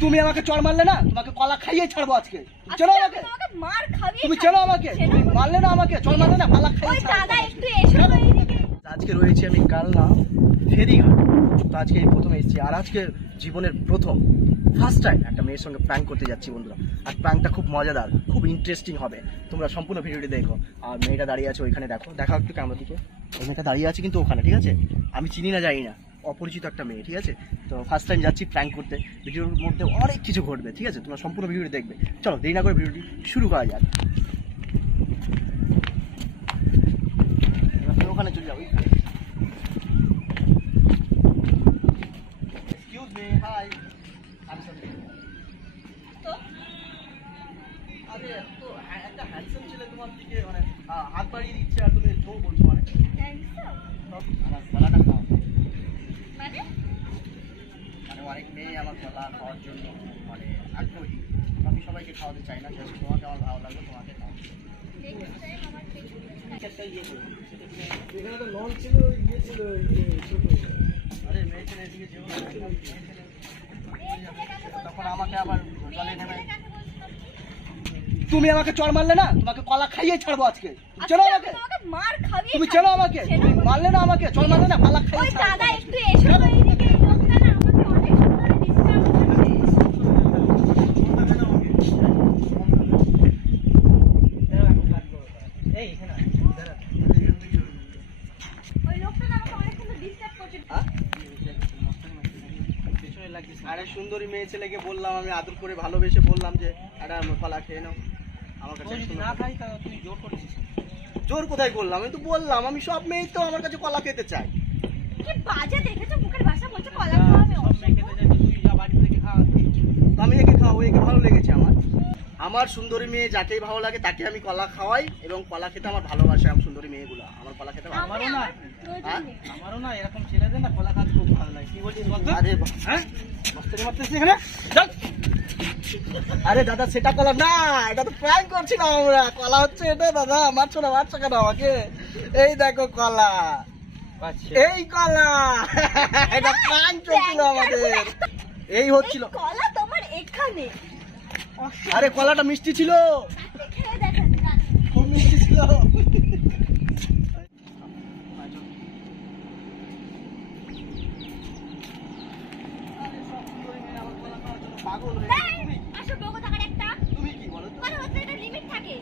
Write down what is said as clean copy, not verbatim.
তুমি আমাকে চড় মারলে না, তোমাকে কলা খাইয়ে ছাড়বো আজকে। চেনো আমাকে? মার খাবি। তুমি চেনো আমাকে? তুমি মারলে না আমাকে, চড় মারলে না, কলা খাইয়ে ছাড়বো। দাদা একটু এসো এইদিকে। আজকে রয়েছে আমি কালনা ফেরিঘাট। তো আজকে এই প্রথম এসেছি, আর আজকে জীবনের প্রথম ফার্স্ট টাইম একটা মেয়ের সঙ্গে প্র্যাঙ্ক করতে যাচ্ছি বন্ধুরা। আর প্র্যাঙ্কটা খুব মজাদার, খুব ইন্টারেস্টিং হবে। তোমরা সম্পূর্ণ ভিডিওটি দেখো। আর মেয়েটা দাঁড়িয়ে আছে ওইখানে, দেখো দেখাও একটু ক্যামেরা দিকে। ওই মেয়েটা দাঁড়িয়ে আছে কিন্তু ওখানে, ঠিক আছে? আমি চিনি না, জানি না, অপরিচিত একটা মেয়ে, ঠিক আছে? তো ফার্স্ট টাইম যাচ্ছি প্র্যাঙ্ক করতে। ভিডিওর মধ্যে অনেক কিছু ঘটবে, ঠিক আছে? তোমরা সম্পূর্ণ ভিডিওটি দেখবে। চলো দেরি না করে ভিডিওটি শুরু করা যাক। ওখানে চলে যাবো। Excuse me, hi. আরে তো একটা হ্যান্ডসাম ছেলে তোমার দিকে মানে হাত বাড়িয়ে দিচ্ছে, আর তুমি জো বলছো মানে। আমার গলাটা খাও মানে মানে অনেক মেয়ে আমার গলা খাওয়ার জন্য মানে আগ্রহী। আমি সবাইকে খাওয়াতে চাই না, জাস্ট তোমাকে আমার ভালো লাগবে, তোমাকে খাও। এখানে তো নল ছিল, ইয়ে ছিল, আরে মেয়ে ছেলে দিকে যেও না, তখন আমাকে আবার জলে নেমে। তুমি আমাকে চড় মারলে না, তোমাকে কলা খাইয়ে ছাড়বো আজকে। চেনো আমাকে? মার খাবি। তুমি চেনো আমাকে? তুমি মারলে না আমাকে, চড় মারলে না, কলা খাইয়ে ছাড়বো। দাদা একটু এসো এইদিকে। লোকটা না আমাকে অনেক সুন্দর ডিস্টার্ব করছে। এই এখানে ওই লোকটা না আমাকে অনেক সুন্দর ডিস্টার্ব করছে। আরে সুন্দরী মেয়ে ছেলেকে বললাম, আমি আদর করে ভালোবেসে বললাম যে একটা কলা খেয়ে নাও। আমার কাছে না খাই, তুই জোর করছিস। জোর কোথায় করলাম? আমি তো বললাম আমি সব মেয়ে তো আমার কাছে কলা খেতে চাই। কি বাজে দেখেছো, মুখের ভাষা বলছে কলা খাওয়াবে। আমি একে খাওয়াবো, একে ভালো লেগেছে আমার। আমার সুন্দরী মেয়ে যাকেই ভালো লাগে তাকে আমি কলা খাওয়াই, এবং কলা খেতে আমার ভালোবাসে। আমার সুন্দরী মেয়েগুলো আমার কলা খেতে ভালো। আমারও না এরকম ছেলেদের না কলা খাতে খুব ভালো লাগে। কি বলছিস বলতো? আরে হ্যাঁ, মস্তানি মারতেছিস এখানে? চল। আরে দাদা সেটা কলা না, এটা তো প্র্যাঙ্ক করছিলাম আমরা। কলা হচ্ছে এটা দাদা, মারছো না, মারছো কেন আমাকে? এই দেখো কলা, এই কলা, এটা প্র্যাঙ্ক চলছিল আমাদের। এই হচ্ছিল কলা তোমার এখানে। আরে কলাটা মিষ্টি ছিল, খেয়ে দেখেন খুব মিষ্টি ছিল। পাগল হয়ে আসো বগো টাকার একটা। তুমি কি বলো? তোমার হচ্ছে এটা লিমিট থাকে।